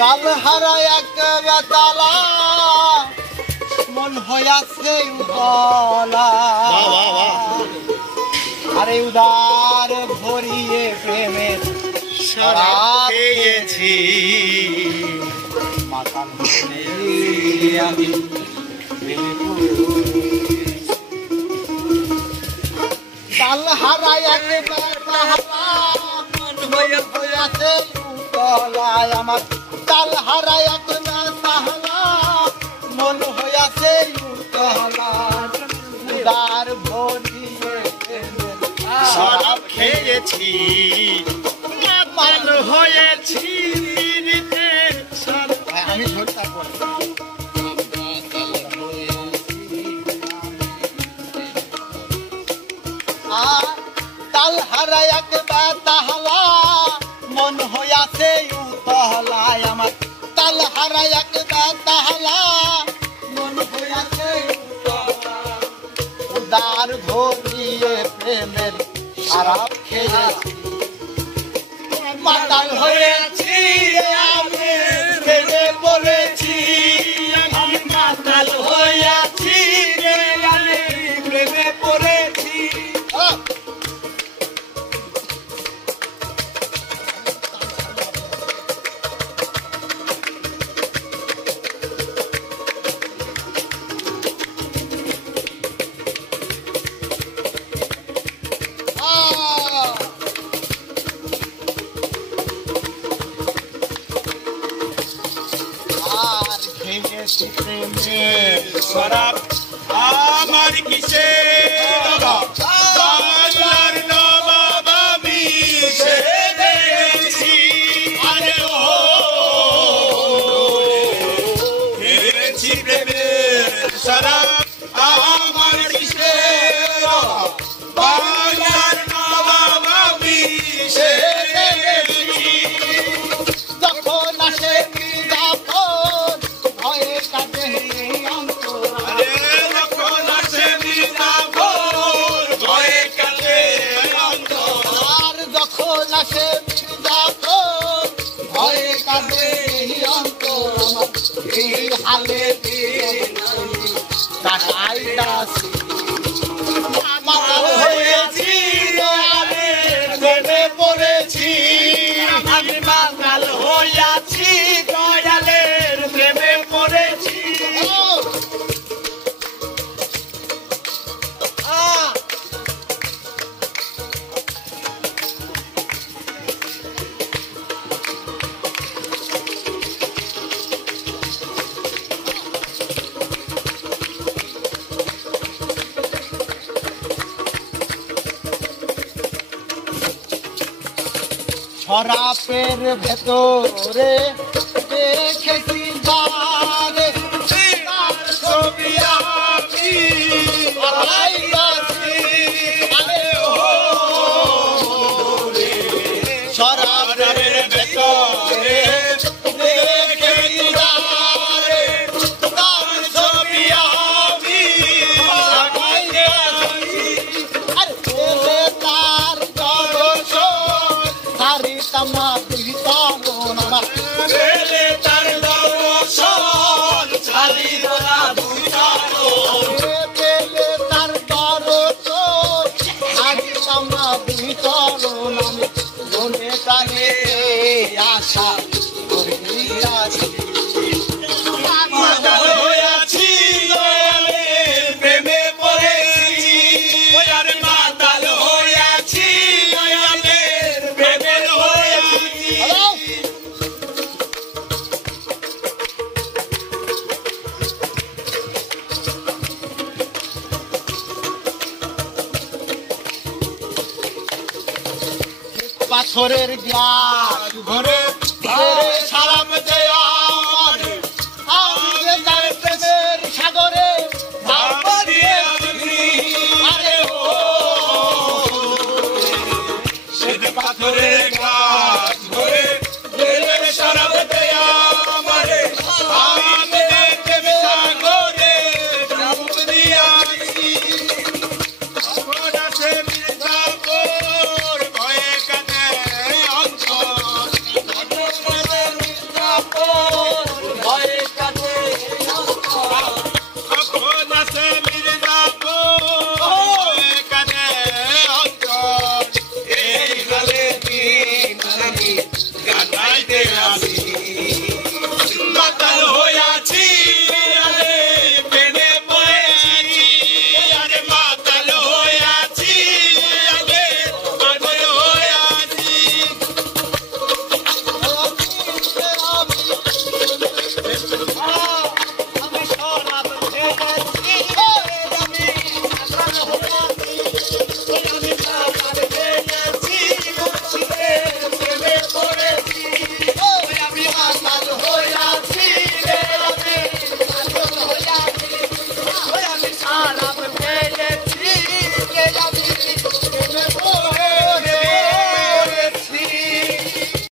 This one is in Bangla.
তাল হারা এক বেতালা মন হইয়াছে উতলা আরে উদার ভরিয়ে প্রেমের শরাব খেয়েছি মাতাল আমি তাল হারা এক বেতালা মন হইয়াছে উতলা আমার তাল হারা এক বেতালা মন হইয়াছে উতলা উদার ভরিয়ে শরাব খেয়েছি মাতাল হয়েছি আমি ঝোলটা করি তাল হারা এক বেতালা মন হইয়াছে উতলা আমার তাল হারা এক বেতালা মন হইয়াছে উতলা উদার ভরিয়ে প্রেমের শরাব খেয়েছি মাতাল হয়েছি আমি প্রেমে পড়েছি আমি মাতাল হয়েছি আমি প্রেমে পড়েছি শরাব আমার কিসে বাংলার নবাব আমি সে দেখেছি আরে ও খেয়েছি প্রেমের শরাব আমার কিসে বাংলার নবাব আমি সে দেখেছি যখন আসে মির্জাফর ভয়ে কাঁদে অন্তর যখন আসে মির্জাফর ভয়ে কাঁদে অন্তর আর যখন আসে মির্জাফর ভয়ে কাঁদে অন্তর আমার এই হালে কাটাই দাসী মাতাল হয়েছি আমি প্রেমে পড়েছি আমি মাতাল হইয়াছি দয়ালের প্রেমে পড়েছি শরাবের ভেতরে দেখেছি বারে তার ছবি আমি আইয়াছি আরে ও শরাবের ভেতরে দেখেছি বারে তার ছবি আমি আইয়াছি আরে তার দর্শন সারি তামা বিতরণ আমার পেলে তার দর্শন ছাড়ি দোলা বুঝানো পেলে তার দর্শন সারি তামা বিতরণ আমি মনে প্রাণে আশা করিয়াছি মাতাল হয়েছি দয়ালের প্রেমে পড়েছি ওই আর মাতাল হয়েছি দয়ালের প্রেমে পড়েছি পাথরের গ্লাস ঘরে